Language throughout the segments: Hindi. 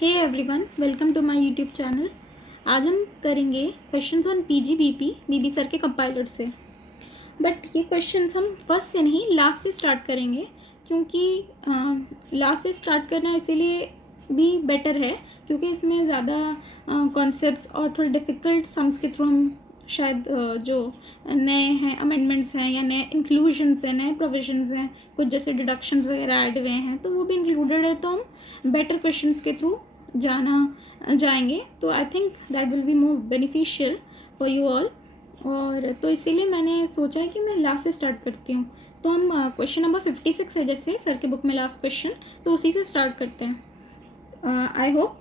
Hey everyone, welcome to my YouTube channel. आज हम करेंगे questions on PGBP BB sir के कंपाइलर से। बट ये क्वेश्चंस हम फर्स्ट से नहीं लास्ट से स्टार्ट करेंगे, क्योंकि लास्ट से स्टार्ट करना इसीलिए भी बेटर है क्योंकि इसमें ज़्यादा कॉन्सेप्ट्स और थोड़े डिफ़िकल्ट सम्स के थ्रू हम शायद जो नए हैं अमेंडमेंट्स हैं या नए इंक्लूजन्स हैं, नए प्रोविजंस हैं, कुछ जैसे डिडक्शंस वगैरह ऐड हुए हैं तो वो भी इंक्लूडेड है, तो हम बेटर क्वेश्चंस के थ्रू जाएंगे। तो I think that will be more beneficial for you all. और तो इसीलिए मैंने सोचा है कि मैं लास्ट से स्टार्ट करती हूँ। तो हम क्वेश्चन नंबर 56 है जैसे सर के बुक में लास्ट क्वेश्चन, तो उसी से स्टार्ट करते हैं। आई होप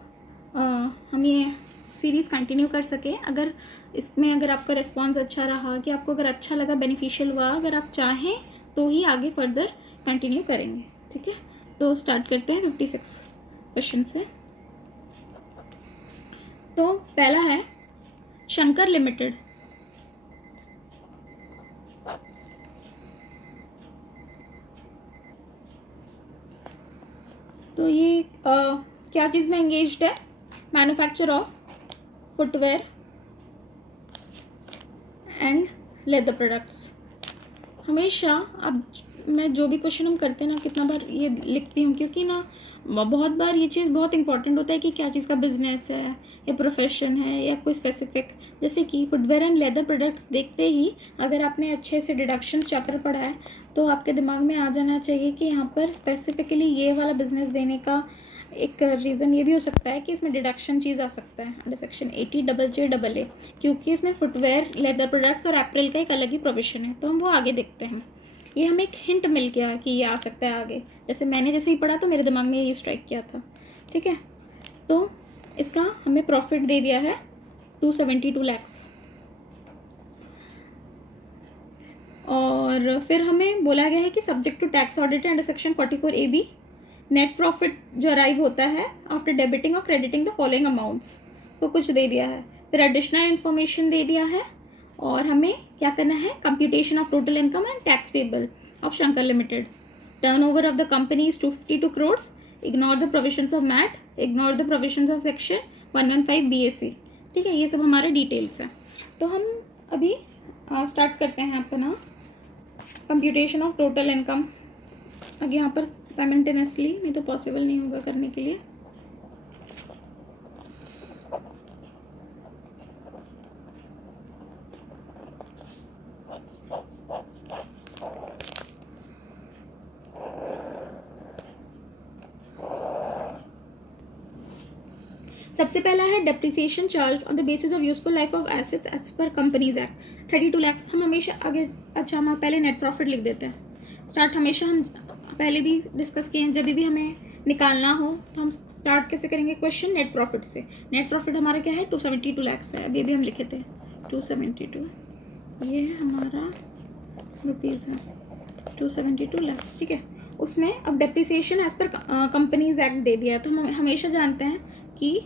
हम ये सीरीज़ कंटिन्यू कर सकें। अगर आपका रिस्पॉन्स अच्छा रहा, कि आपको अगर अच्छा लगा, बेनिफिशियल हुआ, अगर आप चाहें तो ही आगे फर्दर कंटिन्यू करेंगे। ठीक है, तो स्टार्ट करते हैं 56 क्वेश्चन से। तो पहला है शंकर लिमिटेड। तो ये क्या चीज़ में एंगेज्ड है? Manufacture of footwear and leather products. हमेशा अब मैं जो भी क्वेश्चन हम करते हैं ना, कितना बार ये लिखती हूँ, क्योंकि ना बहुत बार ये चीज़ बहुत इंपॉर्टेंट होता है कि क्या चीज़ का बिजनेस है या प्रोफेशन है या कोई स्पेसिफिक। जैसे कि फुटवेयर एंड लेदर प्रोडक्ट्स देखते ही अगर आपने अच्छे से डिडक्शन चैप्टर पढ़ा है तो आपके दिमाग में आ जाना चाहिए कि यहाँ पर स्पेसिफिकली ये वाला बिजनेस देने का एक रीज़न ये भी हो सकता है कि इसमें डिडक्शन चीज़ आ सकता है अंडर सेक्शन 80JJAA, क्योंकि इसमें फुटवेयर, लेदर प्रोडक्ट्स और अप्रैल का एक अलग ही प्रोविजन है। तो हम वो आगे देखते हैं। ये हमें एक हिंट मिल गया कि ये आ सकता है आगे। जैसे ही पढ़ा तो मेरे दिमाग में यही स्ट्राइक किया था। ठीक है, तो इसका हमें प्रॉफिट दे दिया है 272 लैक्स। और फिर हमें बोला गया है कि subject to tax audit under section 44AB net profit जो अराइव होता है आफ्टर डेबिटिंग और क्रेडिटिंग द फॉलोइंग अमाउंट्स, तो कुछ दे दिया है। फिर एडिशनल इन्फॉर्मेशन दे दिया है और हमें क्या करना है, computation of total income and tax payable of Shankar limited. Turnover of the company is 252 crore. Ignore the provisions of MAT, ignore the provisions of section 115 BAC। ठीक है, ये सब हमारे डिटेल्स हैं। तो हम अभी स्टार्ट करते हैं अपना कंप्यूटेशन ऑफ टोटल इनकम। अब यहाँ पर साइमल्टेनियसली नहीं तो पॉसिबल नहीं होगा करने के लिए। सबसे पहला है depreciation charge on the basis of useful life of assets as पर कंपनीज एक्ट 32 लैक्स। हम हमेशा आगे हम पहले नेट प्रॉफिट लिख देते हैं। स्टार्ट हमेशा हम पहले भी डिस्कस किए हैं, जब भी हमें निकालना हो तो हम स्टार्ट कैसे करेंगे क्वेश्चन, नेट प्रॉफिट से। नेट प्रॉफिट हमारा क्या है, 272 लैक्स है। अभी हम लिखे थे 272, ये हमारा रुपीज़ है 272 लैक्स। ठीक है, उसमें अब डेप्रिसिएशन एज पर कंपनीज एक्ट दे दिया है। तो हम हमेशा जानते हैं कि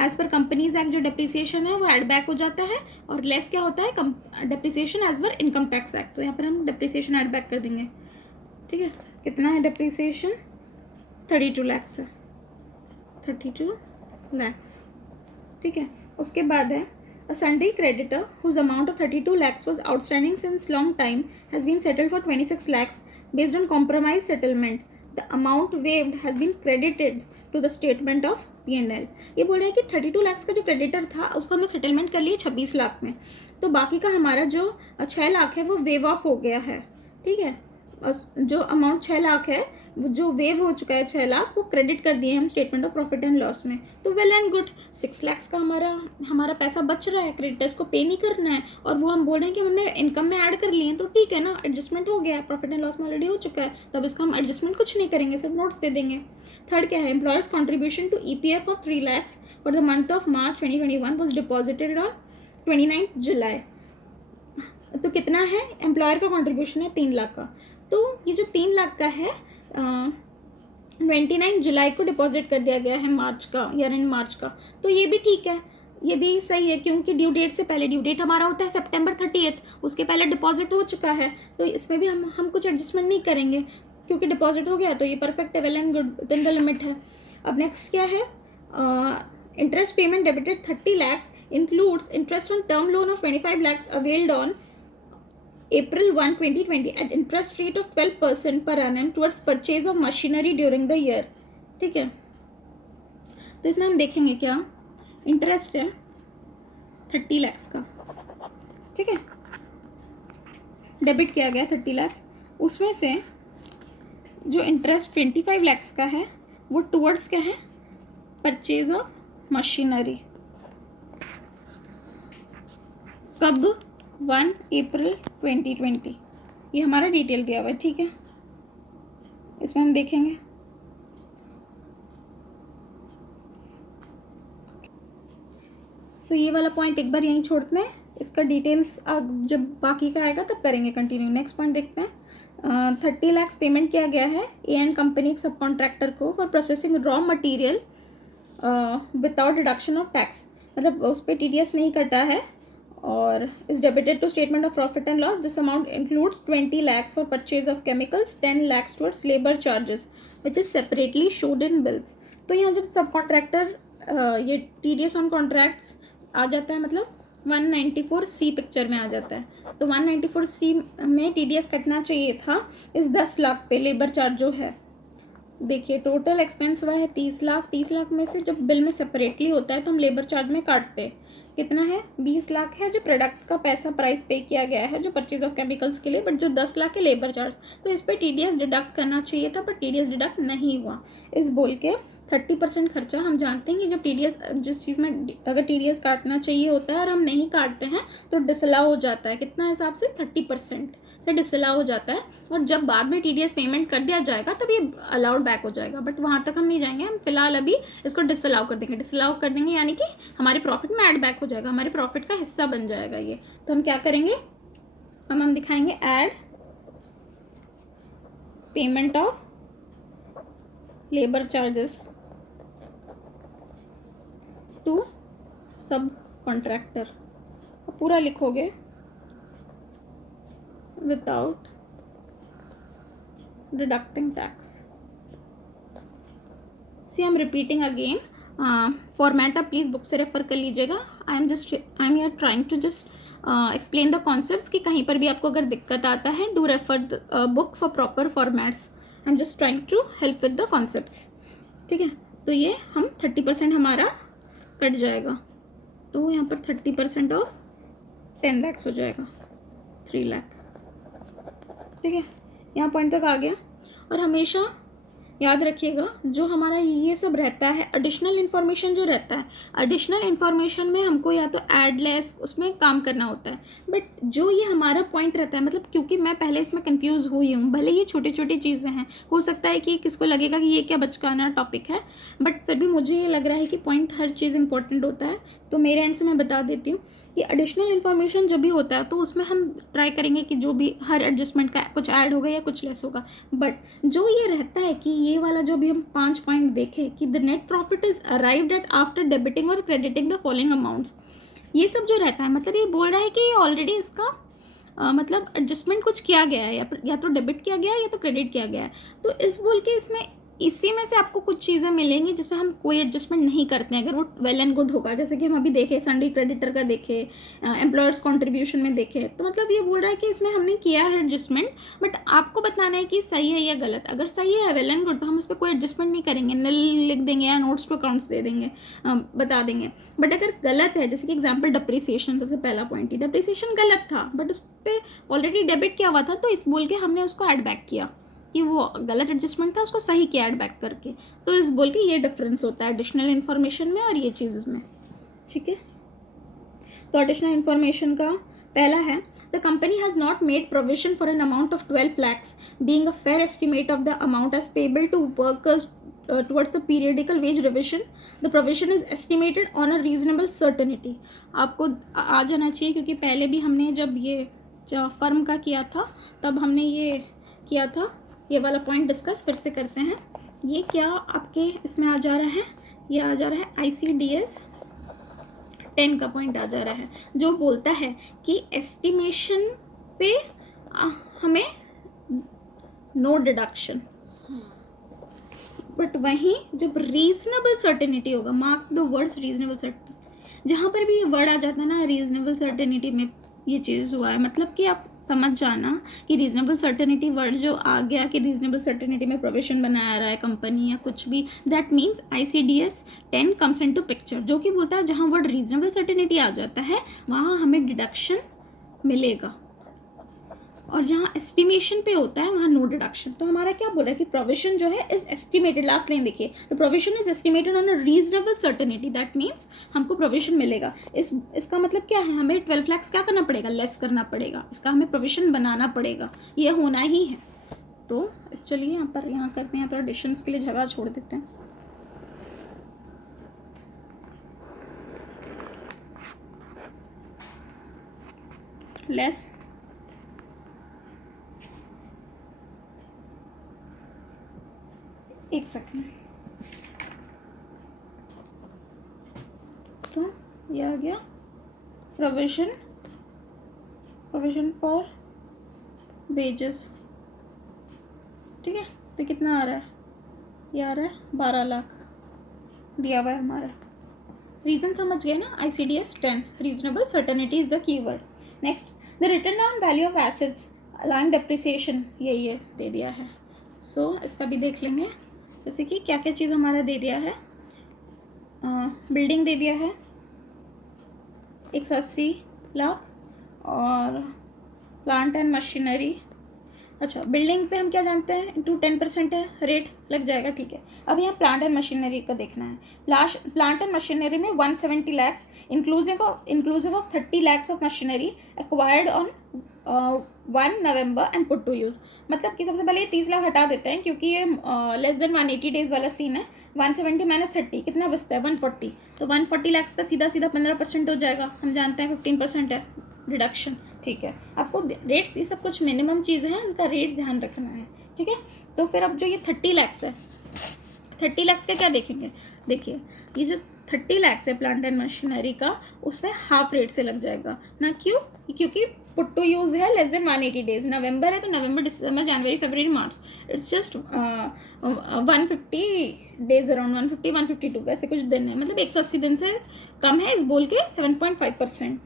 एज पर कंपनीज एक्ट जो डेप्रिसिएशन है वो एड बैक हो जाता है और लेस क्या होता है, depreciation as per income tax act. तो यहाँ पर हम डेप्रिसिएशन एड बैक कर देंगे। ठीक है, कितना है डेप्रिसिएशन, 32 लैक्स है, 32 लैक्स। ठीक है, उसके बाद है a sundry creditor whose amount of 32 lakhs was outstanding since long time has been settled for 26 lakhs based on compromise settlement. The amount waived has been credited to the statement of P&L. ये बोल रहा है कि 32 लाख का जो क्रेडिटर था उसको हमने सेटलमेंट कर लिया 26 लाख में, तो बाकी का हमारा जो 6 लाख है वो वेव ऑफ हो गया है। ठीक है, जो अमाउंट 6 लाख है वो जो वेव हो चुका है 6 लाख, वो क्रेडिट कर दिए हम statement of profit and loss में। तो वेल एंड गुड, 6 लाख का हमारा पैसा बच रहा है, क्रेडिटर्स को पे नहीं करना है, और वो हम बोल रहे हैं कि हमने इनकम में ऐड कर लिए हैं, तो ठीक है ना, एडजस्टमेंट हो गया है, प्रॉफिट एंड लॉस में ऑलरेडी हो चुका है, तब इसका हम एडजस्टमेंट कुछ नहीं करेंगे, सिर्फ नोट्स दे देंगे। थर्ड क्या है, employers contribution to EPF of 3 lakhs for the month of March 2021 was deposited on 29 July. तो कितना है, एम्प्लॉयर का कॉन्ट्रीब्यूशन है 3 लाख का। तो ये जो 3 लाख का है 29 जुलाई को डिपॉजिट कर दिया गया है मार्च का, ईयर एंड मार्च का। तो ये भी ठीक है, ये भी सही है, क्योंकि ड्यू डेट से पहले, ड्यू डेट हमारा होता है September 30, उसके पहले डिपॉजिट हो चुका है, तो इसमें भी हम कुछ एडजस्टमेंट नहीं करेंगे क्योंकि डिपॉजिट हो गया। तो ये परफेक्ट है, well and good, with in the limit है। अब नेक्स्ट क्या है, interest payment debited 30 lakhs includes interest on term loan of 25 lakhs availed on April 1, 2020 at interest rate of 12% per annum towards purchase of machinery during the year. ठीक है, तो इसमें हम देखेंगे क्या इंटरेस्ट है 30 lakhs का, ठीक है, डेबिट किया गया 30 lakhs, उसमें से जो इंटरेस्ट 25 lakhs का है वो टुवर्ड्स क्या है, परचेज ऑफ मशीनरी। कब? 1 अप्रैल 2020। ये हमारा डिटेल दिया हुआ है, ठीक है, इसमें हम देखेंगे। तो ये वाला पॉइंट एक बार यहीं छोड़ते हैं, इसका डिटेल्स जब बाकी का आएगा तब करेंगे कंटिन्यू। नेक्स्ट पॉइंट देखते हैं। 30 lakhs पेमेंट किया गया है A and company sub contractor को for processing raw material without deduction of tax, मतलब उस पर TDS नहीं कटा है, और is debited to statement of profit and loss. This amount includes 20 lakhs for purchase of chemicals, 10 lakhs towards labour charges which is separately showed in bills. तो यहाँ जब सब कॉन्ट्रैक्टर ये TDS ऑन कॉन्ट्रैक्ट्स आ जाता है, मतलब 194C पिक्चर में आ जाता है, तो 194C में TDS कटना चाहिए था इस 10 लाख पे लेबर चार्ज जो है। देखिए टोटल एक्सपेंस हुआ है 30 लाख, 30 लाख में से जब बिल में सेपरेटली होता है तो हम लेबर चार्ज में काटते हैं, कितना है 20 लाख है जो प्रोडक्ट का पैसा प्राइस पे किया गया है जो परचेज ऑफ केमिकल्स के लिए, बट जो 10 लाख है लेबर चार्ज, तो इस पर TDS डिडक्ट करना चाहिए था, बट TDS डिडक्ट नहीं हुआ। इस बोल के 30% खर्चा हम जानते हैं कि जब TDS जिस चीज़ में अगर TDS काटना चाहिए होता है और हम नहीं काटते हैं तो डिसअलाउ हो जाता है, कितना हिसाब से 30% से डिसअलाउ हो जाता है, और जब बाद में TDS पेमेंट कर दिया जाएगा तब ये अलाउड बैक हो जाएगा, बट वहाँ तक हम नहीं जाएंगे। हम फिलहाल अभी इसको डिसअलाउ कर देंगे। डिसअलाउ कर देंगे यानी कि हमारे प्रॉफिट में ऐड बैक हो जाएगा, हमारे प्रॉफिट का हिस्सा बन जाएगा ये। तो हम क्या करेंगे, हम दिखाएंगे add payment of labour charges to sub contractor, पूरा लिखोगे without deducting tax. See I am repeating again, format आप प्लीज़ बुक से रेफर कर लीजिएगा। I am here trying to just explain the concepts, कि कहीं पर भी आपको अगर दिक्कत आता है do refer the book for proper formats. I am just trying to help with the concepts, ठीक है। तो ये हम 30% हमारा कट जाएगा, तो यहाँ पर 30% ऑफ 10 lakhs हो जाएगा, 3 लाख, ठीक है। यहाँ पॉइंट तक आ गया। और हमेशा याद रखिएगा जो हमारा ये सब रहता है एडिशनल इन्फॉर्मेशन जो रहता है, एडिशनल इन्फॉर्मेशन में हमको या तो ऐड लेस उसमें काम करना होता है, बट जो ये हमारा पॉइंट रहता है, मतलब क्योंकि मैं पहले इसमें कंफ्यूज हुई हूँ, भले ये छोटी छोटी चीज़ें हैं, हो सकता है कि किसको लगेगा कि ये क्या बचकाना टॉपिक है, बट फिर भी मुझे ये लग रहा है कि पॉइंट हर चीज़ इंपॉर्टेंट होता है, तो मेरे एंड से मैं बता देती हूँ कि एडिशनल इन्फॉर्मेशन जब भी होता है तो उसमें हम ट्राई करेंगे कि जो भी हर एडजस्टमेंट का कुछ ऐड होगा या कुछ लेस होगा, बट जो ये रहता है कि ये वाला जो भी हम 5 पॉइंट देखें कि the net profit is arrived at after debiting और क्रेडिटिंग द फॉलोइंग अमाउंट्स, ये सब जो रहता है मतलब ये बोल रहा है कि ये ऑलरेडी इसका मतलब एडजस्टमेंट कुछ किया गया है, या तो डेबिट किया गया है या तो क्रेडिट किया गया है। तो इस बोल के इसमें इसी में से आपको कुछ चीज़ें मिलेंगी जिसमें हम कोई एडजस्टमेंट नहीं करते हैं, अगर वो वेल एंड गुड होगा, जैसे कि हम अभी देखें सन्डी क्रेडिटर का देखे, एम्प्लॉयर्स कंट्रीब्यूशन में देखे, तो मतलब ये बोल रहा है कि इसमें हमने किया है एडजस्टमेंट, बट आपको बताना है कि सही है या गलत। अगर सही है वेल एंड गुड तो हम उस पर कोई एडजस्टमेंट नहीं करेंगे, नल लिख देंगे या नोट्स टू अकाउंट्स दे देंगे, बता देंगे। बट अगर गलत है, जैसे कि एग्जाम्पल डिप्रिसिएशन, सबसे पहला पॉइंट ही डिप्रिसिएशन गलत था, बट उस पर ऑलरेडी डेबिट किया हुआ था, तो इस बोल के हमने उसको ऐड बैक किया कि वो गलत एडजस्टमेंट था, उसको सही किया ऐड बैक करके। तो इस बोल के ये डिफरेंस होता है एडिशनल इन्फॉर्मेशन में और ये चीज़ में, ठीक है। तो एडिशनल इन्फॉर्मेशन का पहला है the company has not made provision for an amount of 12 lakhs being a fair estimate of the amount as payable to workers towards the periodical wage revision. The provision is estimated on a reasonable certainty. आपको आ जाना चाहिए क्योंकि पहले भी हमने जब ये फर्म का किया था तब हमने ये किया था, ये वाला पॉइंट डिस्कस फिर से करते हैं। ये क्या आपके इसमें आ जा रहा है, ये आ जा रहा है ICDS 10 का पॉइंट आ जा रहा है, जो बोलता है कि एस्टिमेशन पे हमें नो डिडक्शन, बट वहीं जब रीजनेबल सर्टेनिटी होगा, mark the words reasonable certainty, जहाँ पर भी ये वर्ड आ जाता है ना रीजनेबल सर्टेनिटी में ये चीज़ हुआ है, मतलब कि आप समझ जाना कि रीजनेबल सर्टेनिटी वर्ड जो आ गया कि रीजनेबल सर्टेनिटी में प्रोविजन बना रहा है कंपनी या कुछ भी, that means ICDS 10 comes into picture, जो कि बोलता है जहाँ वर्ड रीजनेबल सर्टेनिटी आ जाता है वहाँ हमें डिडक्शन मिलेगा, और जहाँ एस्टिमेशन पे होता है वहाँ नो डिडक्शन। तो हमारा क्या बोल रहा है कि प्रोविजन जो है इज एस्टिमेटेड, लास्ट लाइन देखिए, the provision is estimated on a reasonable certainty, that means हमको प्रोविजन मिलेगा। इसका मतलब क्या है, हमें 12 लाख क्या करना पड़ेगा, लेस करना पड़ेगा, इसका हमें प्रोविजन बनाना पड़ेगा, ये होना ही है। तो चलिए यहाँ करते हैं, तो एडिशंस के लिए जगह छोड़ देते हैं। लेस एक सेकेंड, तो ये आ गया प्रोविजन फॉर वेजेस, ठीक है। तो कितना आ रहा है, ये आ रहा है 12 लाख दिया हुआ है हमारा। रीजन समझ गए ना, ICDS 10 reasonable certainty is the keyword. Next, the return on value of assets aligning depreciation, ये दे दिया है। सो इसका भी देख लेंगे, जैसे कि क्या क्या चीज़ हमारा दे दिया है। बिल्डिंग दे दिया है 180 लाख, और प्लांट एंड मशीनरी, अच्छा बिल्डिंग पे हम क्या जानते हैं, इंटू 10% है, रेट लग जाएगा, ठीक है। अब यहाँ प्लांट एंड मशीनरी का देखना है। प्लांट एंड मशीनरी में 170 lakhs inclusive of 30 lakhs of machinery acquired on 1 November and put to use, मतलब कि सबसे पहले ये 30 लाख हटा देते हैं क्योंकि ये लेस देन 180 डेज वाला सीन है। 170 माइनस 30 कितना बचता है, 140, तो 140 लैक्स का सीधा 15% हो जाएगा, हम जानते हैं 15% है रिडक्शन, ठीक है। आपको रेट्स ये सब कुछ मिनिमम चीज़ें हैं, उनका रेट ध्यान रखना है, ठीक है। तो फिर अब जो ये 30 लैक्स है, 30 लैक्स का क्या देखेंगे, देखिए ये जो 30 लैक्स है प्लांट एंड मशीनरी का, उसमें हाफ रेट से लग जाएगा ना, क्यों, क्योंकि पुट टू यूज़ है लेस देन 180 डेज, नवंबर है तो नवंबर दिसंबर जनवरी फरवरी मार्च, इट्स जस्ट 150 डेज, अराउंड 152 ऐसे कुछ दिन है, मतलब 180 दिन से कम है, इस बोल के 7.5%।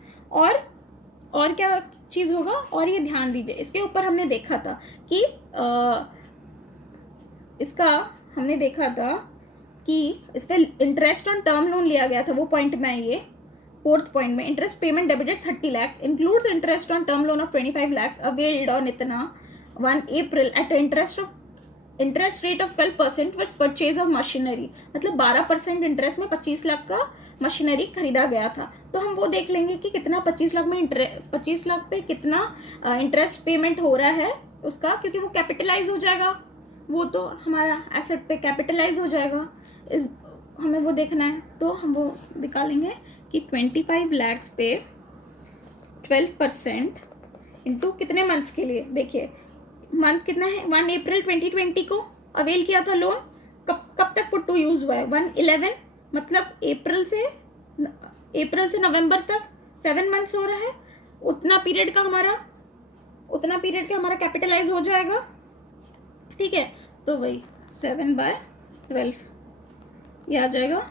और क्या चीज़ होगा, और ये ध्यान दीजिए, इसके ऊपर हमने देखा था कि इस पर इंटरेस्ट ऑन टर्म लोन लिया गया था, वो पॉइंट में ये 4th पॉइंट में, interest payment debited 30 lakhs includes interest on term loan of 25 lakhs availed on इतना 1 April at interest rate of 12% with purchase of machinery, मतलब 12% इंटरेस्ट में 25 लाख का मशीनरी खरीदा गया था। तो हम वो देख लेंगे कि कितना 25 लाख पे कितना इंटरेस्ट पेमेंट हो रहा है उसका, क्योंकि वो कैपिटलाइज हो जाएगा, वो तो हमारा एसेट पे कैपिटलाइज हो जाएगा, हमें वो देखना है। तो हम वो निकालेंगे कि 25 लैक्स पे 12% इंटू कितने मंथ्स के लिए, देखिए मंथ कितना है, 1 अप्रैल 2020 को अवेल किया था लोन, कब तक पुट टू यूज़ हुआ है, 1/11, मतलब अप्रैल से नवंबर तक 7 मंथ्स हो रहा है, उतना पीरियड का हमारा कैपिटलाइज हो जाएगा, ठीक है। तो वही 7/12 ये आ जाएगा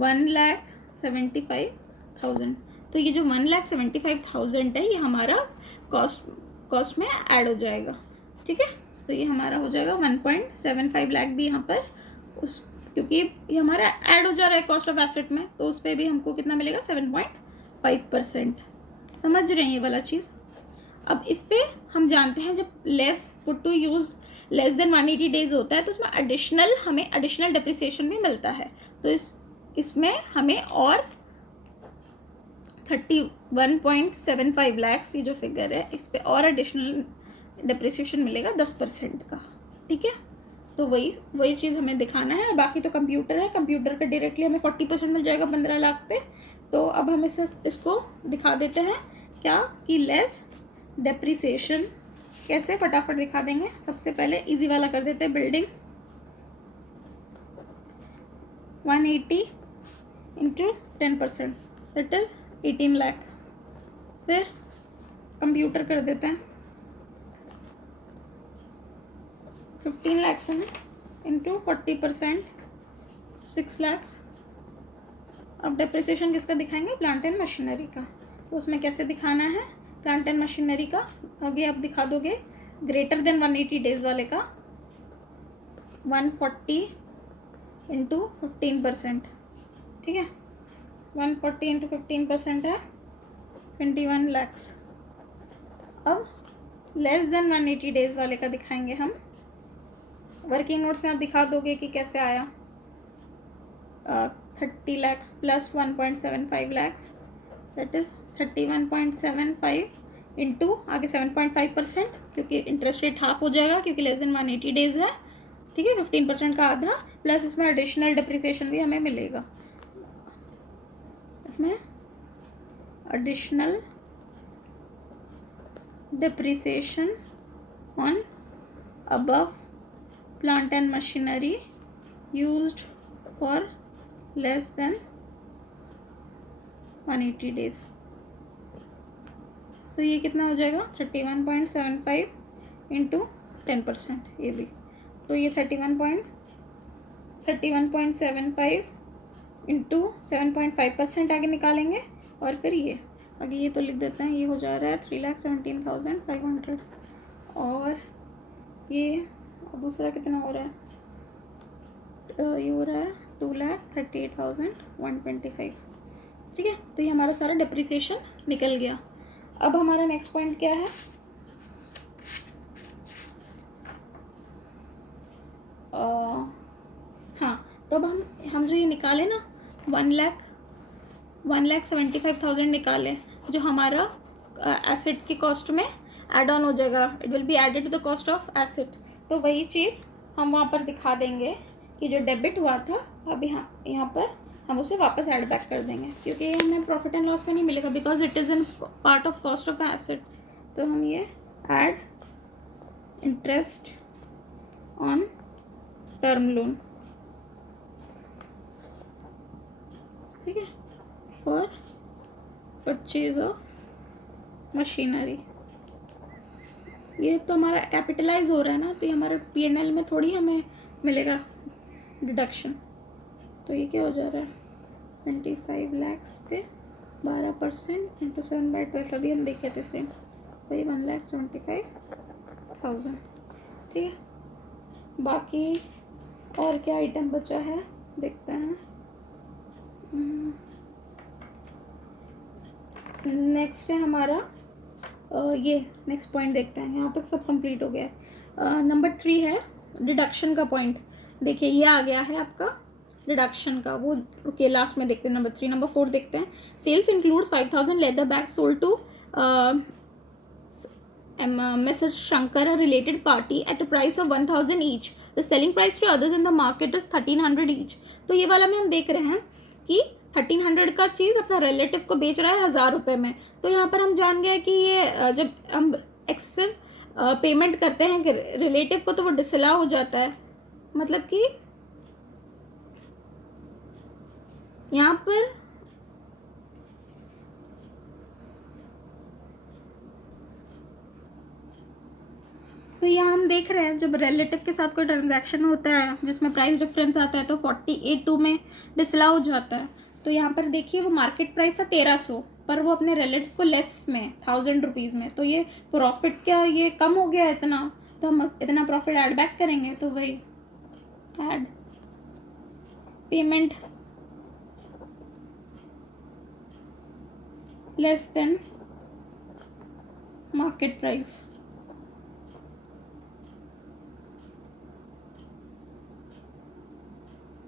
1,75,000। तो ये जो 1,75,000 है ये हमारा कॉस्ट में ऐड हो जाएगा, ठीक है। तो ये हमारा हो जाएगा 1.75 लाख भी यहाँ पर क्योंकि ये हमारा ऐड हो जा रहा है कॉस्ट ऑफ एसेट में, तो उस पर भी हमको कितना मिलेगा 7.5%। समझ रहे हैं ये वाला चीज़। अब इस पे हम जानते हैं जब put to use less than 180 days होता है तो उसमें हमें एडिशनल डेप्रिसिएशन भी मिलता है। तो इसमें हमें और 31.75 लैक्स ये जो फिगर है इस पे और एडिशनल डेप्रिसिएशन मिलेगा 10% का, ठीक है। तो वही चीज़ हमें दिखाना है, और बाकी तो कंप्यूटर है, कंप्यूटर का डायरेक्टली हमें 40% मिल जाएगा 15 लाख पे। तो अब हम इसको दिखा देते हैं क्या कि लेस डेप्रिसिएशन कैसे, फटाफट दिखा देंगे। सबसे पहले इजी वाला कर देते हैं, building 180 into 10% that is 18 lakh. फिर कंप्यूटर कर देते हैं 15 लाख से इंटू 40%, 6 lakhs। अब डेप्रिसिएशन किसका दिखाएंगे? प्लांट एंड मशीनरी का। तो उसमें कैसे दिखाना है प्लांट एंड मशीनरी का? आगे आप दिखा दोगे ग्रेटर देन 180 डेज वाले का 140 इंटू 15%, ठीक है। 140 इंटू 15% है 21 lakhs। अब लेस देन 180 डेज वाले का दिखाएंगे हम। वर्किंग नोट्स में आप दिखा दोगे कि कैसे आया। 30 lakhs plus 1.75 lakhs, that is 31.75 into आगे 7.5%, क्योंकि इंटरेस्ट रेट हाफ हो जाएगा क्योंकि लेस देन 180 डेज है, ठीक है। 15% का आधा, प्लस इसमें एडिशनल डिप्रिसिएशन भी हमें मिलेगा। इसमें additional depreciation on above plant and machinery used for less than 180 days। so ये कितना हो जाएगा? 31.75 इंटू 10%, ये भी। तो ये 31.75 इंटू 7.5% आगे निकालेंगे, और फिर ये आगे ये तो लिख देते हैं। ये हो जा रहा है 3,17,500, और ये दूसरा कितना हो रहा है? ये हो रहा है 2,38,125, ठीक है। तो ये हमारा सारा डिप्रिसिएशन निकल गया। अब हमारा नेक्स्ट पॉइंट क्या है? हाँ, तो अब हम जो ये निकाले ना 1,75,000 निकाले, जो हमारा एसेट की कॉस्ट में ऐड ऑन हो जाएगा। It will be added to the cost of asset. तो वही चीज़ हम वहाँ पर दिखा देंगे कि जो डेबिट हुआ था अब यहाँ पर हम उसे वापस ऐड बैक कर देंगे, क्योंकि ये हमें प्रॉफिट एंड लॉस में नहीं मिलेगा because it is in part of cost of asset. तो हम ये add interest on term loan, ठीक है, फॉर परचेज ऑफ मशीनरी। ये तो हमारा कैपिटलाइज हो रहा है ना, तो ये हमारे P&L में थोड़ी हमें मिलेगा डिडक्शन। तो ये क्या हो जा रहा है? 25 lakhs पे 12% इंटू 7/12, अभी हम देखे थे सेम, वही 1,75,000, ठीक है। बाकी और क्या आइटम बचा है देखते हैं। नेक्स्ट है हमारा ये नेक्स्ट पॉइंट देखते हैं। यहाँ तक सब कंप्लीट हो गया। नंबर 3 है डिडक्शन का पॉइंट। देखिए ये आ गया है आपका डिडक्शन का, वो रुकिए लास्ट में देखते हैं नंबर 3। नंबर 4 देखते हैं। Sales includes 5,000 leather bag sold to Messrs. Shankar, a related party, at a price of 1,000 each. The selling price to others in the market is 1,300 each. तो ये वाला में हम देख रहे हैं कि 1,300 का चीज़ अपना रिलेटिव को बेच रहा है 1,000 रुपये में। तो यहाँ पर हम जान गए कि ये जब हम एक्सेसिव पेमेंट करते हैं रिलेटिव को तो वो डिसअलाउ हो जाता है। मतलब कि यहाँ पर तो यहाँ हम देख रहे हैं जब रिलेटिव के साथ कोई ट्रांजैक्शन होता है जिसमें प्राइस डिफरेंस आता है तो 48.2 में डिसअलाउ हो जाता है। तो यहाँ पर देखिए वो मार्केट प्राइस था 1,300, पर वो अपने रिलेटिव को लेस में 1,000 रुपीज़ में। तो ये प्रॉफिट क्या ये कम हो गया इतना, तो हम इतना प्रॉफिट ऐड बैक करेंगे। तो वही add payment less than market price.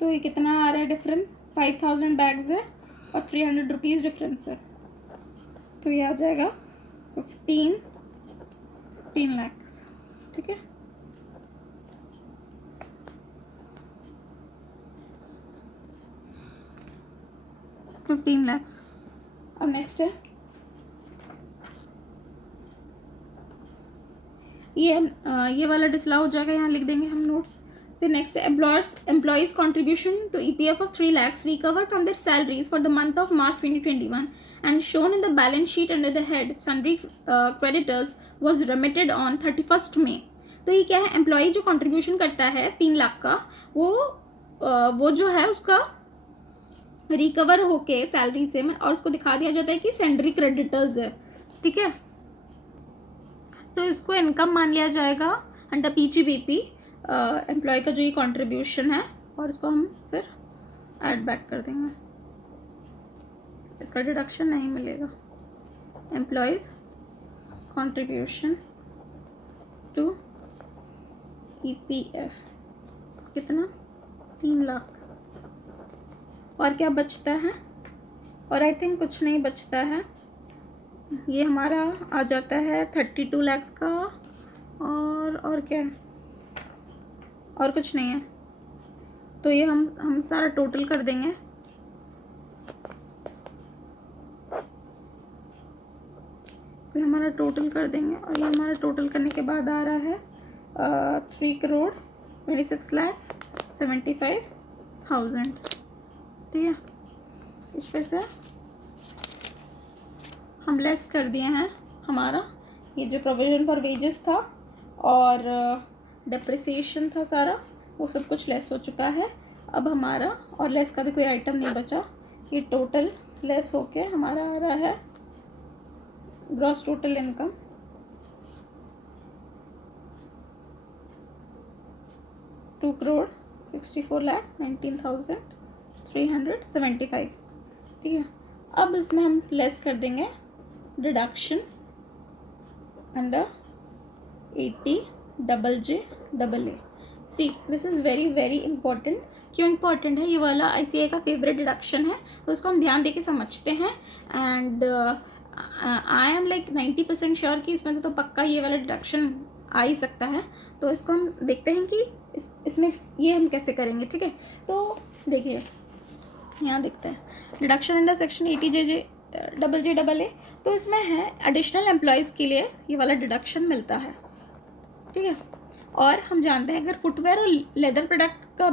तो ये कितना आ रहा है डिफरेंस? 5,000 बैग्स है और 300 रुपीज़ डिफरेंस है। तो ये आ जाएगा 15 lakhs, ठीक है। $15 lakhs। अब नेक्स्ट है ये वाला डिसअलाउ हो जाएगा, यहाँ लिख देंगे हम नोट्स। फिर नेक्स्ट है employees contribution to EPF of 3 lakhs recovered from their salaries for the month of March 2021 and shown in the balance sheet under the head sundry creditors was remitted on 31st May. तो ये क्या है, एम्प्लॉय जो कंट्रीब्यूशन करता है 3 लाख का, वो जो है उसका रिकवर होके सैलरी से और उसको दिखा दिया जाता है कि सेंडरी क्रेडिटर्स है, ठीक है। तो इसको इनकम मान लिया जाएगा अंडर पीजीबीपी, एम्प्लॉय का जो ये कंट्रीब्यूशन है, और इसको हम फिर ऐड बैक कर देंगे, इसका डिडक्शन नहीं मिलेगा। एम्प्लॉयज कंट्रीब्यूशन टू ईपीएफ कितना, 3 लाख। और क्या बचता है, और आई थिंक कुछ नहीं बचता है, ये हमारा आ जाता है 32 लाख का, और क्या है, और कुछ नहीं है। तो ये हम सारा टोटल कर देंगे, ये हमारा टोटल कर देंगे, और ये हमारा टोटल करने के बाद आ रहा है 3,26,75,000, ठीक है। इस पे से हम लेस कर दिए हैं हमारा ये जो प्रोविजन फॉर वेजेस था और डेप्रिसिएशन था सारा, वो सब कुछ लेस हो चुका है। अब हमारा और लेस का भी कोई आइटम नहीं बचा, ये टोटल लेस होके हमारा आ रहा है ग्रॉस टोटल इनकम 2,64,19,375, ठीक है। अब इसमें हम लेस कर देंगे deduction under 80JJAA। See this is very very important. क्यों इंपॉर्टेंट है, ये वाला ICAI का फेवरेट डिडक्शन है, तो इसको हम ध्यान देके समझते हैं। And I am like 90% sure कि इसमें तो पक्का ये वाला डिडक्शन आ ही सकता है। तो इसको हम देखते हैं कि इसमें ये हम कैसे करेंगे, ठीक है। तो देखिए यहाँ देखते हैं डिडक्शन अंडर सेक्शन 80JJAA। तो इसमें है एडिशनल एम्प्लॉयज़ के लिए ये वाला डिडक्शन मिलता है, ठीक है। और हम जानते हैं अगर फुटवेयर और लेदर प्रोडक्ट का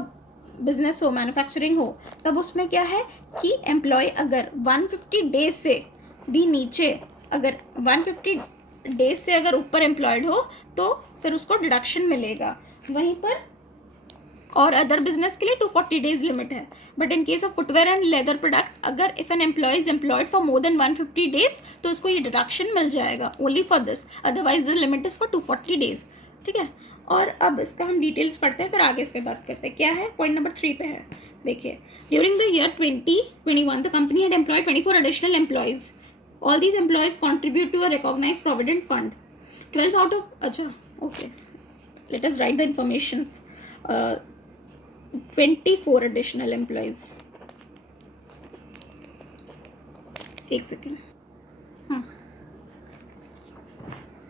बिजनेस हो, मैन्युफैक्चरिंग हो, तब उसमें क्या है कि एम्प्लॉय अगर 150 डेज से भी नीचे, अगर 150 डेज से अगर ऊपर एम्प्लॉयड हो तो फिर उसको डिडक्शन मिलेगा। वहीं पर और अदर बिजनेस के लिए 240 डेज लिमिट है। But in case of footwear and leather product, अगर if an employ is employed for more than 150 days तो उसको ये डिडक्शन मिल जाएगा only for this, otherwise the limit is for 240 days, ठीक है। और अब इसका हम डिटेल्स पढ़ते हैं, फिर आगे इस पर बात करते हैं। क्या है, पॉइंट नंबर 3 पे है, देखिए। During the year 2021 the company had employed 24 additional employees. All these employees contribute to a recognized provident fund. 12 out of, अच्छा okay, let us write the informations. 24 additional employees, एक सेकेंड।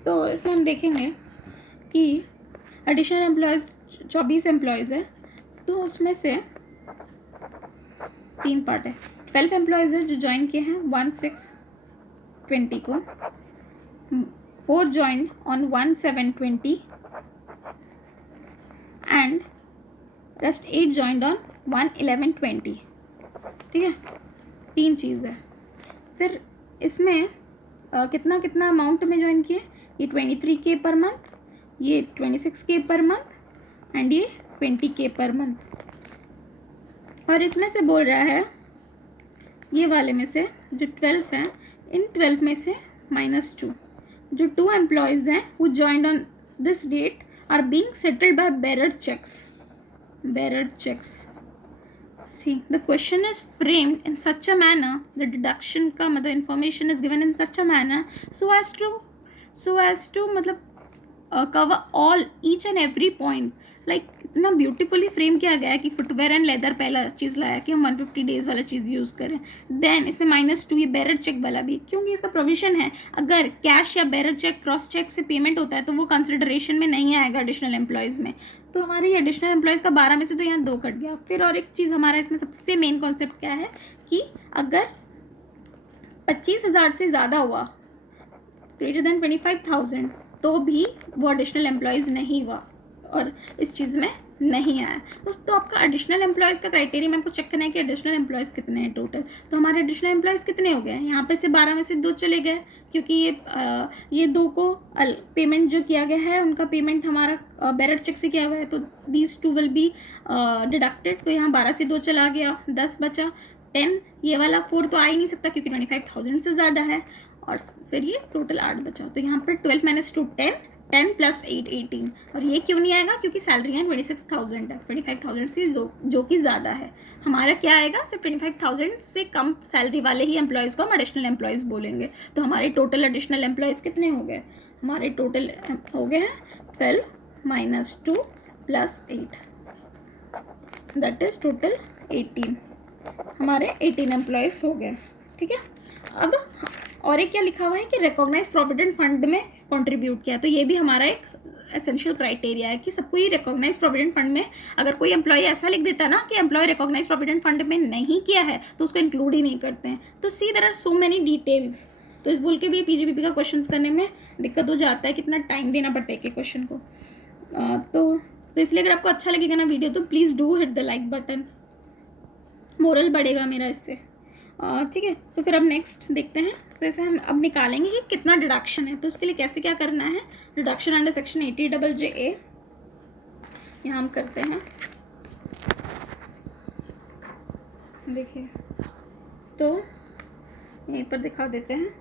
तो इसमें हम देखेंगे कि एडिशनल एम्प्लॉयज़ 24 एम्प्लॉयज़ हैं, तो उसमें से 3 पार्ट है। 12 एम्प्लॉयज़ है जो ज्वाइन किए हैं 1/6/20 को, 4 join on 1/7/20 and rest 8 joined on 1/11/20, ठीक है। 3 चीज़ है। फिर इसमें कितना कितना अमाउंट में ज्वाइन किए, ये 23K पर मंथ, ये 26K पर मंथ एंड ये 20K पर मंथ। और इसमें से बोल रहा है ये वाले में से जो 12 हैं, इन 12 में से -2 जो 2 एम्प्लॉयज़ हैं वो joined on this date are being settled by bearer cheques. See, the question is framed in such a manner, the deduction का मतलब information is given in such a manner so as to मतलब cover all each and every point, like इतना ब्यूटीफुली फ्रेम किया गया है कि फुटवेयर एंड लेदर पहला चीज़ लाया कि हम 150 डेज वाला चीज़ यूज़ करें। देन इसमें -2 ये बेरर चेक वाला भी, क्योंकि इसका प्रोविजन है अगर कैश या बेरर चेक क्रॉस चेक से पेमेंट होता है तो वो कंसिडरेशन में नहीं आएगा एडिशनल एम्प्लॉयज़ में। तो हमारे एडिशनल एम्प्लॉयज़ का 12 में से तो यहाँ 2 कट गया। फिर और एक चीज़ हमारा इसमें सबसे मेन कॉन्सेप्ट क्या है कि अगर 25,000 से ज़्यादा हुआ, ग्रेटर देन 25,000, तो भी वो एडिशनल एम्प्लॉयज़ नहीं हुआ, और इस चीज़ में नहीं आया। तो आपका एडिशनल एम्प्लॉयज़ का क्राइटेरिया में आपको चेक करना है कि एडिशनल एम्प्लॉयज़ कितने हैं टोटल। तो हमारे एडिशनल एम्प्लॉयज़ कितने हो गए, यहाँ पे से 12 में से 2 चले गए, क्योंकि ये 2 को पेमेंट जो किया गया है उनका पेमेंट हमारा बैरर चेक से किया हुआ है, तो दीज 2 विल बी डिडक्टेड। तो यहाँ 12 से 2 चला गया, 10 बचा, 10, ये वाला 4 तो आ ही नहीं सकता क्योंकि 25,000 से ज़्यादा है, और फिर ये टोटल 8 बचा। तो यहाँ पर 12 - 2 10, 10 + 8 18, और ये क्यों नहीं आएगा, क्योंकि सैलरी है 26,000 है, 25,000 से जो कि ज़्यादा है। हमारा क्या आएगा, सिर्फ 25,000 से कम सैलरी वाले ही एम्प्लॉयज़ को हम एडिशनल एम्प्लॉयज़ बोलेंगे। तो हमारे टोटल एडिशनल एम्प्लॉयज़ कितने हो गए, हमारे टोटल हो गए हैं 12 - 2 + 8, दैट इज़ टोटल 18, हमारे 18 एम्प्लॉयज़ हो गए। ठीक है, अब और एक क्या लिखा हुआ है कि रिकॉग्नाइज प्रोविडेंट फंड में कंट्रीब्यूट किया, तो ये भी हमारा एक एसेंशियल क्राइटेरिया है कि सबको ये रिकॉग्नाइज प्रोविडेंट फंड में, अगर कोई एम्प्लॉय ऐसा लिख देता है ना कि एम्प्लॉय रिकॉग्नाइज प्रोविडेंट फंड में नहीं किया है तो उसको इंक्लूड ही नहीं करते हैं। तो see there are so many details, तो इस बोल के भी पीजीबीपी का क्वेश्चन करने में दिक्कत हो जाता है, कितना टाइम देना पड़ता है एक क्वेश्चन को। तो इसलिए अगर आपको अच्छा लगेगा ना वीडियो तो please do hit the like button, moral बढ़ेगा मेरा इससे। ठीक है, तो फिर अब नेक्स्ट देखते हैं, जैसे हम अब निकालेंगे कि कितना डिडक्शन है। तो उसके लिए कैसे क्या करना है, डिडक्शन अंडर सेक्शन 80JJA यहाँ हम करते हैं। देखिए, तो यहीं पर दिखा देते हैं,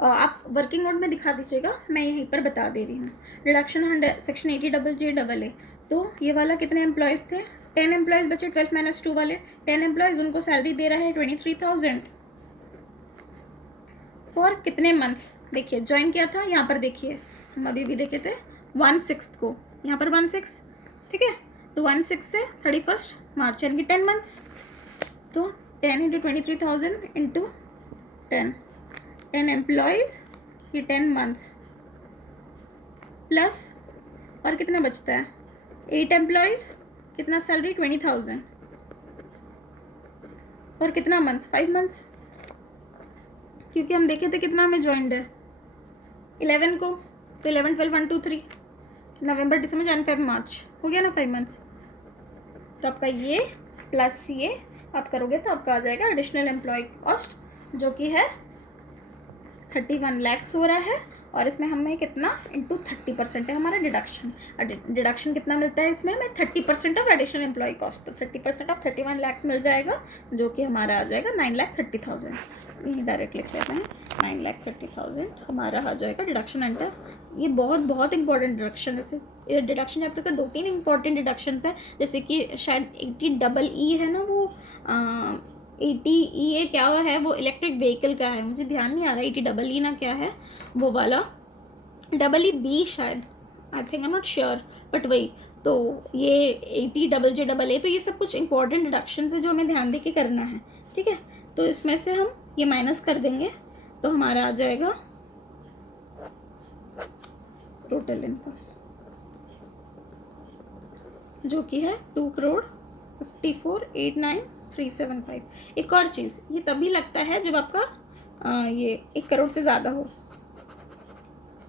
आप वर्किंग नोट में दिखा दीजिएगा, मैं यहीं पर बता दे रही हूँ। डिडक्शन अंडर सेक्शन 80JJAA, तो ये वाला कितने एम्प्लॉयज़ थे, 10 एम्प्लॉयज़ बचे, 12 - 2 वाले 10 एम्प्लॉयज़, उनको सैलरी दे रहा है 23,000 फॉर कितने मंथ्स। देखिए ज्वाइन किया था, यहाँ पर देखिए हम अभी भी देखे थे 1/6 को, यहाँ पर 1/6, ठीक है। तो 1/6 से 31 मार्च यानी कि 10 मंथ्स, तो 10 × 23,000 × 10 एम्प्लॉयज़, ये 10 मंथ्स प्लस, और कितना बचता है 8 एम्प्लॉयज़, कितना सैलरी 20,000, और कितना मंथ्स 5 मंथ्स, क्योंकि हम देखे थे कितना हमें ज्वाइंड है 11 को, तो 11 12 1 2 3 नवंबर दिसंबर जनवरी फरवरी मार्च, हो गया ना 5 मंथ्स। तो आपका ये प्लस ये आप करोगे तो आपका आ जाएगा एडिशनल एम्प्लॉय कॉस्ट, जो कि है 31 लाख हो रहा है, और इसमें हमें कितना इंटू 30% है हमारा डिडक्शन। डिडक्शन कितना मिलता है इसमें हमें 30% ऑफ एडिशनल एम्प्लॉय कॉस्ट, तो 30% ऑफ 31 लाख मिल जाएगा, जो कि हमारा आ जाएगा 9,30,000। यही डायरेक्ट लिख लेते हैं 9,30,000 हमारा आ जाएगा डिडक्शन अंडर। ये बहुत इंपॉर्टेंट डिडक्शन है। डिडक्शन चैप्टर का 2-3 इंपॉर्टेंट डिडक्शन है, जैसे कि शायद 80EE है ना, वो 80E क्या है, वो इलेक्ट्रिक व्हीकल का है, मुझे ध्यान नहीं आ रहा 80EE ना क्या है वो वाला, EEB शायद, I think I am not sure, but वही। तो ये 80JJAA, तो ये सब कुछ इंपॉर्टेंट डिडक्शन है जो हमें ध्यान दे के करना है, ठीक है। तो इसमें से हम ये माइनस कर देंगे, तो हमारा आ जाएगा टोटल इनकम, जो कि है 2,54,89,375। एक और चीज़, ये तभी लगता है जब आपका ये 1 करोड़ से ज़्यादा हो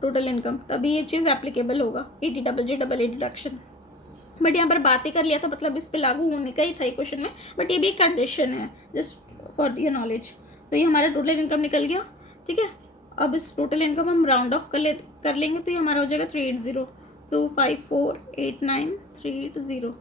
टोटल इनकम, तभी ये चीज़ एप्लीकेबल होगा 80JJAA डिडक्शन। बट यहाँ पर बात ही कर लिया तो मतलब इस पर लागू होने का ही था क्वेश्चन में, बट ये भी एक कंडीशन है जस्ट फॉर योर नॉलेज। तो ये हमारा टोटल इनकम निकल गया, ठीक है। अब इस टोटल इनकम हम राउंड ऑफ कर लेंगे, तो ये हमारा हो जाएगा 380,254,89,380।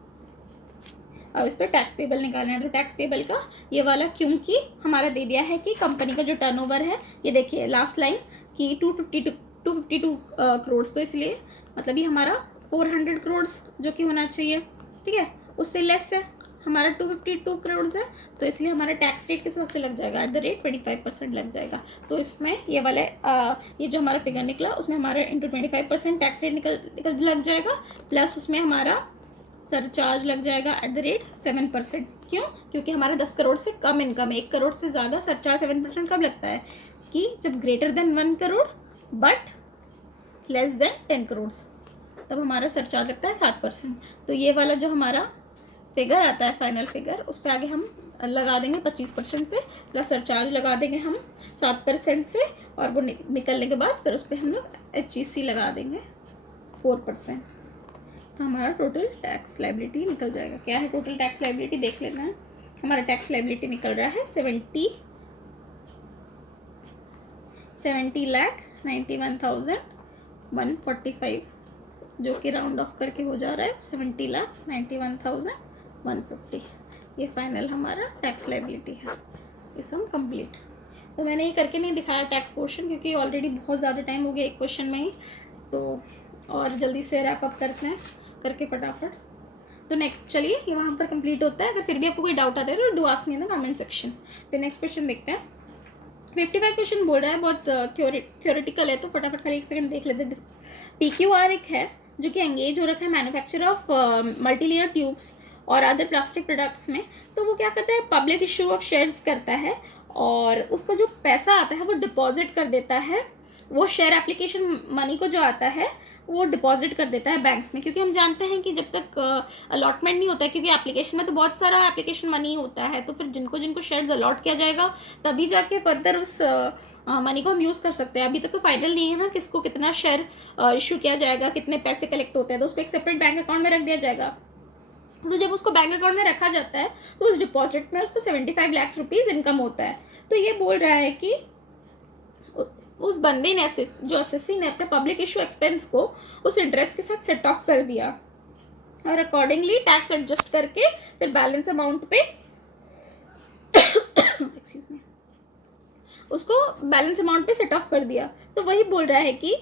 अब इस पर टैक्स पेबल निकालना है, तो टैक्स पेबल का ये वाला, क्योंकि हमारा दे दिया है कि कंपनी का जो टर्नओवर है, ये देखिए लास्ट लाइन कि 252 करोड़, तो इसलिए मतलब ये हमारा 400 करोड़ जो कि होना चाहिए, ठीक है। उससे लेस है, हमारा 252 करोड़ है, तो इसलिए हमारा टैक्स रेट किस हिसाब से लग जाएगा, @25% लग जाएगा। तो इसमें ये वाले ये जो हमारा फिगर निकला उसमें हमारा इंटू 25% टैक्स रेट निकल लग जाएगा, प्लस उसमें हमारा सरचार्ज लग जाएगा @7%। क्यों? क्योंकि हमारा 10 करोड़ से कम इनकम है, 1 करोड़ से ज़्यादा सरचार्ज 7% कब लगता है कि जब greater than 1 crore but less than 10 crore, तब हमारा सरचार्ज लगता है 7%। तो ये वाला जो हमारा फिगर आता है फाइनल फिगर, उस पर आगे हम लगा देंगे 25% से, प्लस सरचार्ज लगा देंगे हम 7% से, और वो निकलने के बाद फिर उस पर हम लोग HEC लगा देंगे 4%। तो हमारा टोटल टैक्स लाइबिलिटी निकल जाएगा। क्या है टोटल टैक्स लाइबिलिटी देख लेना है। हमारा टैक्स लाइबिलिटी निकल रहा है 70,91,145, जो कि राउंड ऑफ करके हो जा रहा है 70,91,150। ये फाइनल हमारा टैक्स लाइबिलिटी है। ये सम कंप्लीट। तो मैंने ये करके नहीं दिखाया टैक्स पोर्शन, क्योंकि ऑलरेडी बहुत ज़्यादा टाइम हो गया एक क्वेश्चन में ही, तो और जल्दी से रैप अप करते हैं करके फटाफट। तो नेक्स्ट चलिए ये वहाँ पर कंप्लीट होता है। अगर फिर भी आपको कोई डाउट आता है तो do ask me in the comment section. फिर नेक्स्ट क्वेश्चन देखते हैं। 55 क्वेश्चन बोल रहा है, बहुत थ्योरेटिकल है, तो फटाफट खाली एक सेकंड देख लेते हैं। PQR एक है जो कि एंगेज हो रखा है मैन्युफैक्चर ऑफ मल्टीलेयर ट्यूब्स और अदर प्लास्टिक प्रोडक्ट्स में। तो वो क्या करता है, पब्लिक इशू ऑफ शेयर्स करता है, और उसका जो पैसा आता है वो डिपॉजिट कर देता है। वो शेयर एप्लीकेशन मनी को जो आता है वो डिपॉजिट कर देता है बैंक्स में, क्योंकि हम जानते हैं कि जब तक अलॉटमेंट नहीं होता है, क्योंकि एप्लीकेशन में तो बहुत सारा एप्लीकेशन मनी होता है, तो फिर जिनको जिनको शेयर्स अलॉट किया जाएगा तभी जाके फर्दर उस मनी को हम यूज़ कर सकते हैं। अभी तक तो फाइनल नहीं है ना किसको कितना शेयर इशू किया जाएगा, कितने पैसे कलेक्ट होते हैं, तो उसको एक सेपरेट बैंक अकाउंट में रख दिया जाएगा। तो जब उसको बैंक अकाउंट में रखा जाता है तो उस डिपॉजिट में उसको 75 लाख रुपीज़ इनकम होता है। तो ये बोल रहा है कि उस बंदे ने जो असेसी ने अपने पब्लिक इशू एक्सपेंस को उस इंटरेस्ट के साथ सेट ऑफ कर दिया, और अकॉर्डिंगली टैक्स एडजस्ट करके फिर बैलेंस अमाउंट पे एक्सक्यूज मी उसको बैलेंस अमाउंट पे सेट ऑफ कर दिया। तो वही बोल रहा है कि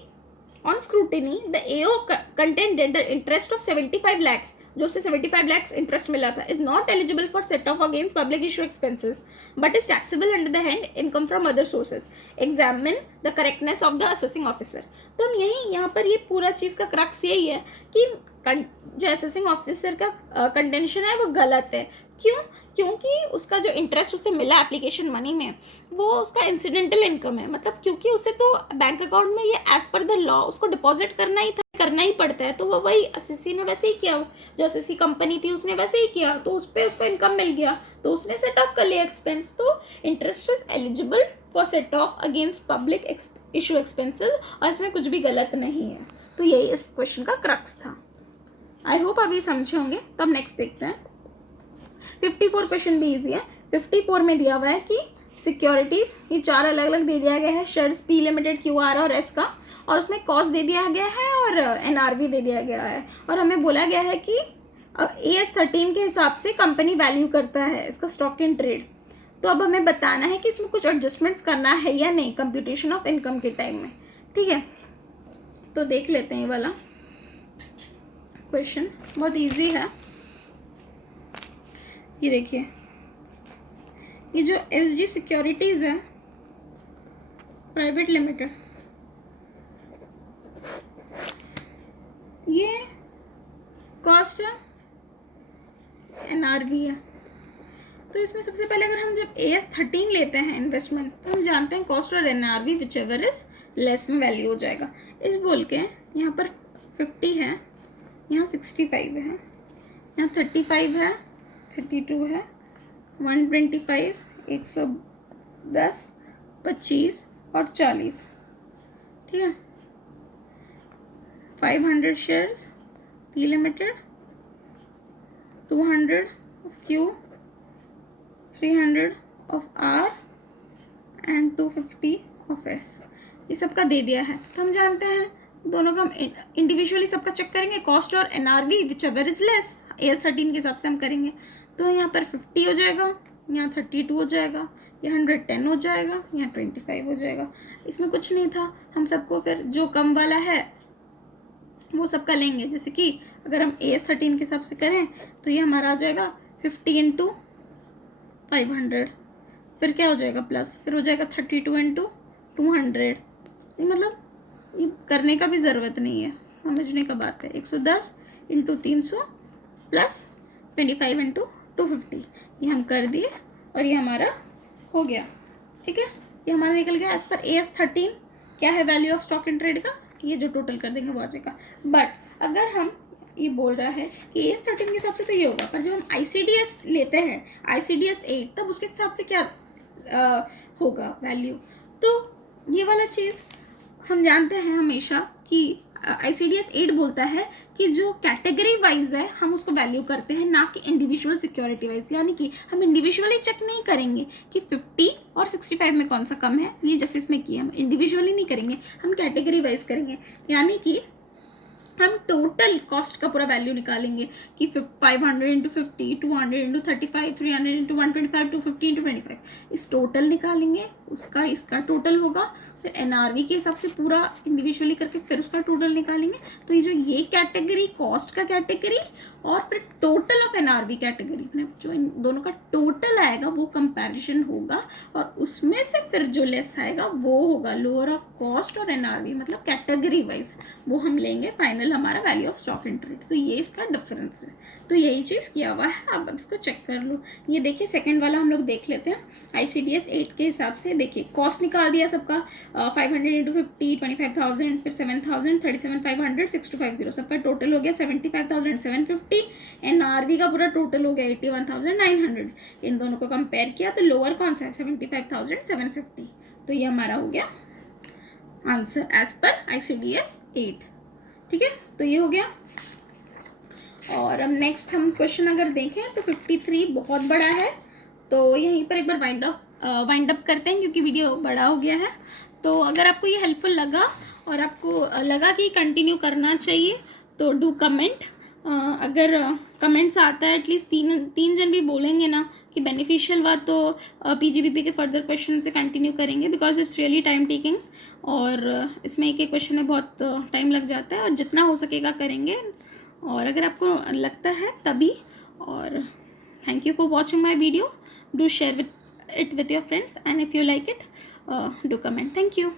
on scrutiny the AO contended the interest of 75 lakhs, जो उससे 75 lakhs इंटरेस्ट मिला था, is not eligible for set of against public issue expenses but is taxable under the hand income from other sources. Examine the correctness of the assessing officer. तो हम यहाँ पर ये पूरा चीज़ का क्रक्स यही है कि जो असेसिंग ऑफिसर का कंटेंशन है वो गलत है। क्यों? क्योंकि उसका जो इंटरेस्ट उसे मिला एप्लीकेशन मनी में वो उसका इंसिडेंटल इनकम है, मतलब क्योंकि उसे तो बैंक अकाउंट में ये एज पर द लॉ उसको डिपॉजिट करना ही ही पड़ता है। तो वो वही असेसी ने वैसे ही किया, जो असेसी कंपनी थी उसने वैसे ही किया, तो उस पर उसको इनकम मिल गया तो उसने सेट ऑफ कर लिया एक्सपेंस। तो interest is eligible for set of against public issue expenses, और इसमें कुछ भी गलत नहीं है। तो यही इस क्वेश्चन का क्रक्स था। आई होप अभी समझे होंगे। तब नेक्स्ट देखते हैं। 54 क्वेश्चन भी इजी है। 54 में दिया हुआ है कि सिक्योरिटीज, ये 4 अलग अलग दे दिया गया है, शेयर्स P लिमिटेड, QR और S का, और उसमें कॉस्ट दे दिया गया है और NRV दे दिया गया है, और हमें बोला गया है कि AS13 के हिसाब से कंपनी वैल्यू करता है इसका स्टॉक इन ट्रेड। तो अब हमें बताना है कि इसमें कुछ एडजस्टमेंट्स करना है या नहीं कंप्यूटेशन ऑफ इनकम के टाइम में। ठीक है, तो देख लेते हैं ये वाला क्वेश्चन, बहुत ईजी है। ये देखिए, ये जो SG सिक्योरिटीज़ है प्राइवेट लिमिटेड, ये कॉस्ट है, NRV है। तो इसमें सबसे पहले अगर हम जब AS13 लेते हैं इन्वेस्टमेंट, तो हम जानते हैं कॉस्ट और NRV which ever is less में वैल्यू हो जाएगा। इस बोल के यहाँ पर 50 है, यहाँ 65 है, यहाँ 35 है, 32 है, 125, 110, 25 और 40। ठीक है, 500 shares P limited, 200 of Q, 300 of R and 250 of S। ये सबका दे दिया है। तो हम जानते हैं दोनों का हम इंडिविजुअली सबका चेक करेंगे, कॉस्ट और NRV which ever is less. AS13 के हिसाब से हम करेंगे। तो यहाँ पर 50 हो जाएगा, यहाँ 32 हो जाएगा, यहाँ 110 हो जाएगा, यहाँ 25 हो जाएगा। इसमें कुछ नहीं था, हम सबको फिर जो कम वाला है वो सबका लेंगे। जैसे कि अगर हम AS13 के हिसाब से करें तो ये हमारा आ जाएगा 50 इंटू 500, फिर क्या हो जाएगा प्लस, फिर हो जाएगा 32 इंटू 200। ये मतलब ये करने का भी ज़रूरत नहीं है, समझने का बात है। 110 इंटू 300 प्लस 25 इंटू 250, ये हम कर दिए और ये हमारा हो गया। ठीक है, ये हमारा निकल गया एज पर AS13 क्या है value of stock in trade का, ये जो टोटल कर देंगे वो आ जाएगा। बट अगर हम ये बोल रहा है कि AS13 के हिसाब से तो ये होगा, पर जब हम ICDS लेते हैं, ICDS 8, तब उसके हिसाब से क्या होगा वैल्यू। तो ये वाला चीज़ हम जानते हैं हमेशा कि ICDS 8 बोलता है कि जो कैटेगरी वाइज है हम उसको वैल्यू करते हैं, ना कि इंडिविजुअल सिक्योरिटी वाइज। यानी कि हम इंडिविजुअली चेक नहीं करेंगे कि 50 और 65 में कौन सा कम है, ये जैसे इसमें किया, हम इंडिविजुअली नहीं करेंगे, हम कैटेगरी वाइज करेंगे। यानी कि हम टोटल कॉस्ट का पूरा वैल्यू निकालेंगे कि 500 इंटू 50, 200 इंटू 35, 300 इंटू 125, 250 इंटू 25, इस टोटल निकालेंगे, उसका इसका टोटल होगा, फिर NRV के हिसाब से पूरा इंडिविजुअली करके फिर उसका टोटल निकालेंगे। तो ये जो ये कैटेगरी कॉस्ट का कैटेगरी और फिर टोटल ऑफ NRV कैटेगरी, जो इन दोनों का टोटल आएगा वो कंपैरिजन होगा, और उसमें से फिर जो लेस आएगा वो होगा लोअर ऑफ कॉस्ट और NRV, मतलब कैटेगरी वाइज वो हम लेंगे फाइनल हमारा value of stock in trade. तो ये इसका डिफरेंस है, तो यही चीज़ किया हुआ है। अब इसको चेक कर लो। ये देखिए सेकंड वाला हम लोग देख लेते हैं। ICDS 8 के हिसाब से देखिए कॉस्ट निकाल दिया सबका, 500 इंटू 50, 25,000, फिर 7,000, 37,500, 6250, सबका टोटल हो गया 75,750। NRV का पूरा टोटल हो गया 81,900। इन दोनों को कंपेयर किया तो लोअर कौन सा है, 75,750। तो ये हमारा हो गया आंसर एज पर ICDS 8। ठीक है, तो ये हो गया। और अब नेक्स्ट हम क्वेश्चन अगर देखें तो 53 बहुत बड़ा है, तो यहीं पर एक बार वाइंड अप करते हैं क्योंकि वीडियो बड़ा हो गया है। तो अगर आपको ये हेल्पफुल लगा और आपको लगा कि कंटिन्यू करना चाहिए तो डू कमेंट। अगर कमेंट्स आता है एटलीस्ट तीन जन भी बोलेंगे ना कि बेनिफिशियल हुआ तो PGBP के फर्दर क्वेश्चन से कंटिन्यू करेंगे, because it's really time taking, और इसमें एक क्वेश्चन में बहुत टाइम लग जाता है, और जितना हो सकेगा करेंगे। और अगर आपको लगता है तभी, और thank you for watching my video. Do share it with your friends, and if you like it, do comment. Thank you.